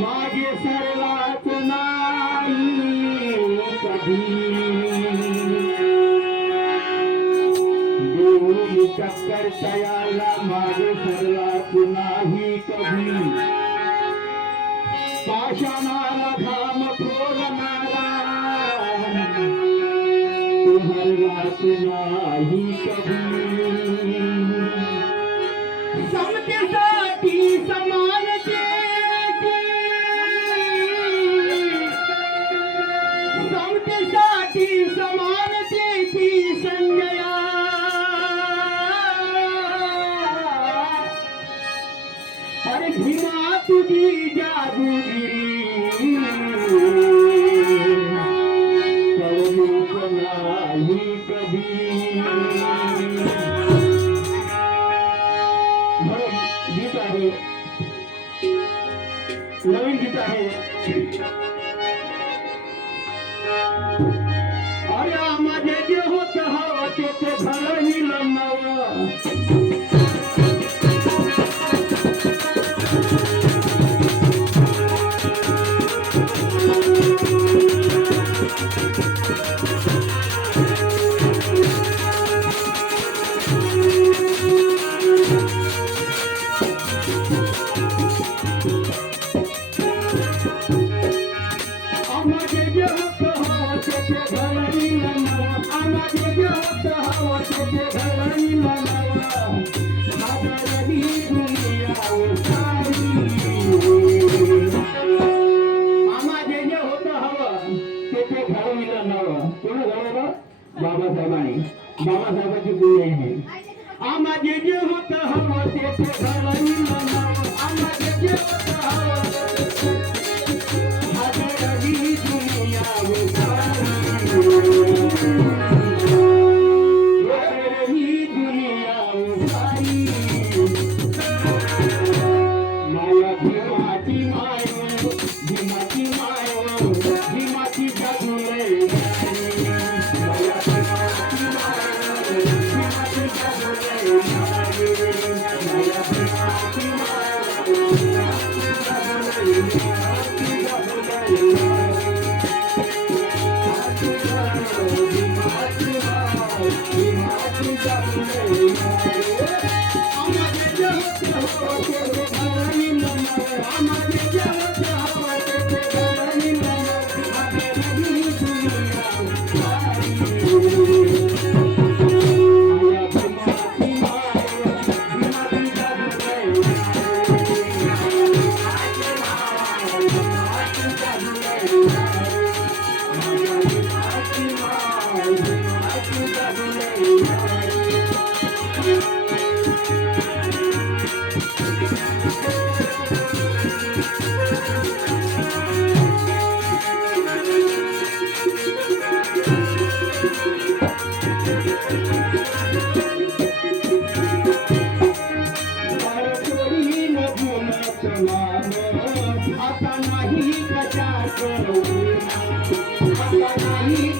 माझे सर्वात नाही कधी देऊन चक्कर तयाला माझे सर्वात नाही कधी पाषाणाला घाम फोडणारा तुम्हारात नाही कधी समतेसाठी समानते समतेसाठी समानतेची संजया अरे भीमा तुझी जादूगिरी कळूक नाही कधी गीत आहे नवीन गीत आहे अरे माझे जे होत हवं ते घडविल नवं बाबासाहेबांची गुण आहे आम्हाला जे होत हवं ते घडविल आम्हाला जे होत हवं हादरली दुनिया ही दुनिया उभारी माया भीमाची माय भीमाची माय भीमाची जादू आता नाही कशा आता नाही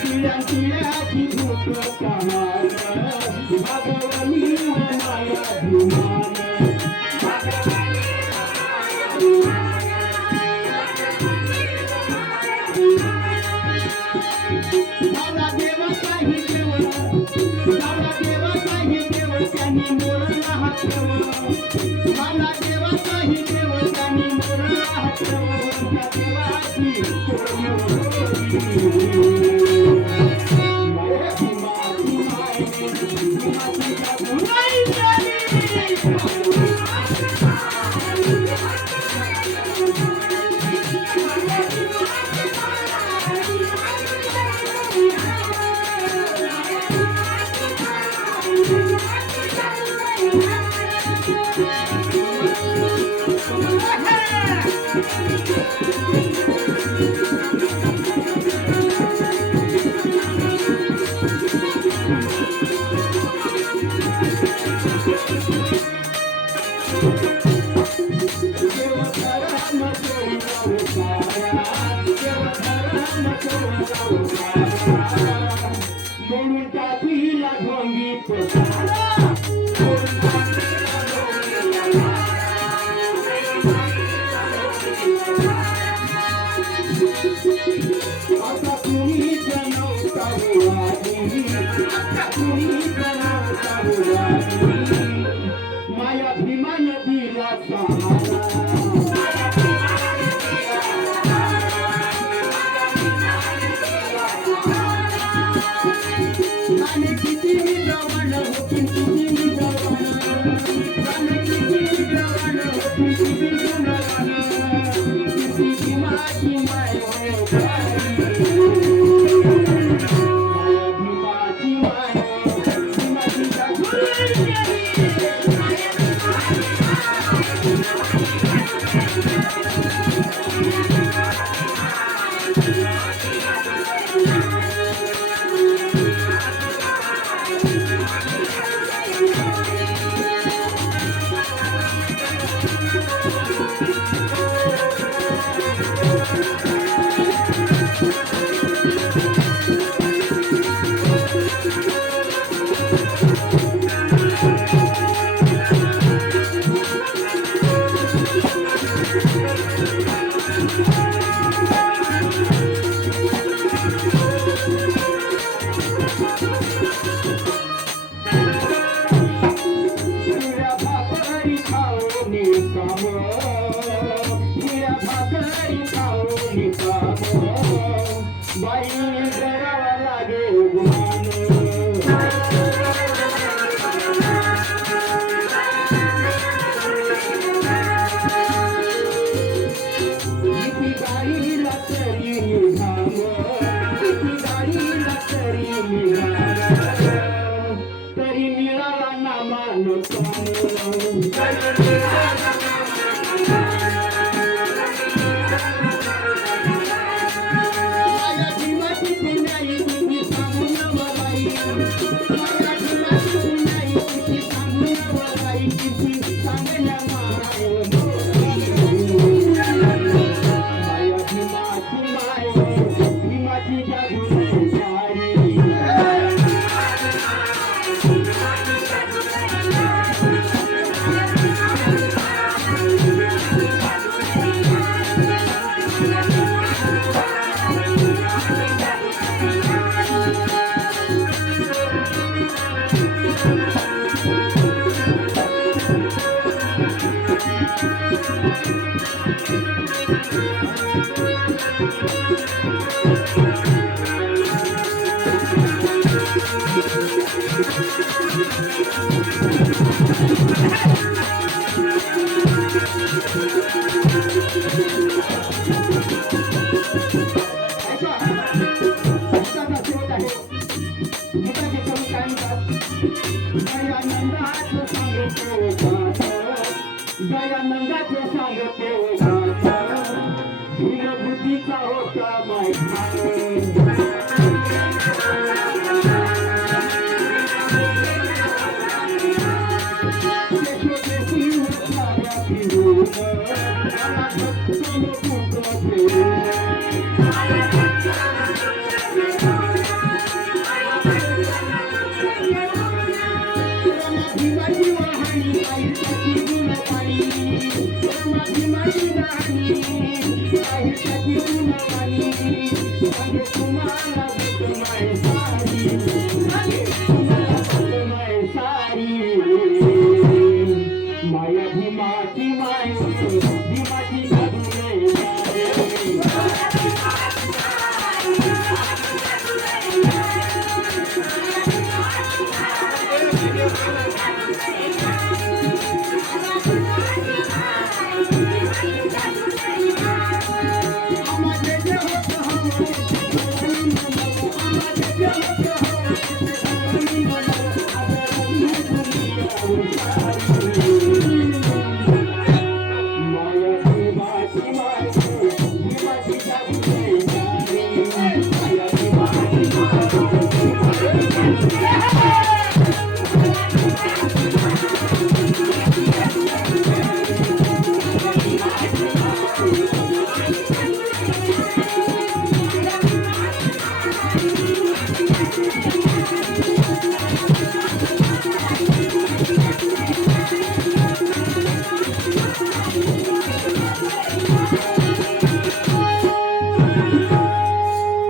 तिळाची भूक कहाण भगवनी माया धुमान झाला देवा काही देव झाला देवा काही देव त्यांनी मोडला हात झाला देवा काही देव त्यांनी मोडला हात त्या देवाची Thank you. आता कुणीच नव्हता हुवारी, आता कुणीच नव्हता हुवारी, माया भीमाने दिला सहारा. गाणे किती जवान होती, किती जवान, गाणे किती जवान होती, किती जवान, किती भीमाची माय हो माया भीमाची माय, भीमाची जागृती. बाई करावा लागे गुमान, किती गाडीला तरी निघाम, किती गाडीला तरी निघाम, तरी मिळाला ना मान दयानंदाचे सांगते बुद्धीचा होता तुम्हाला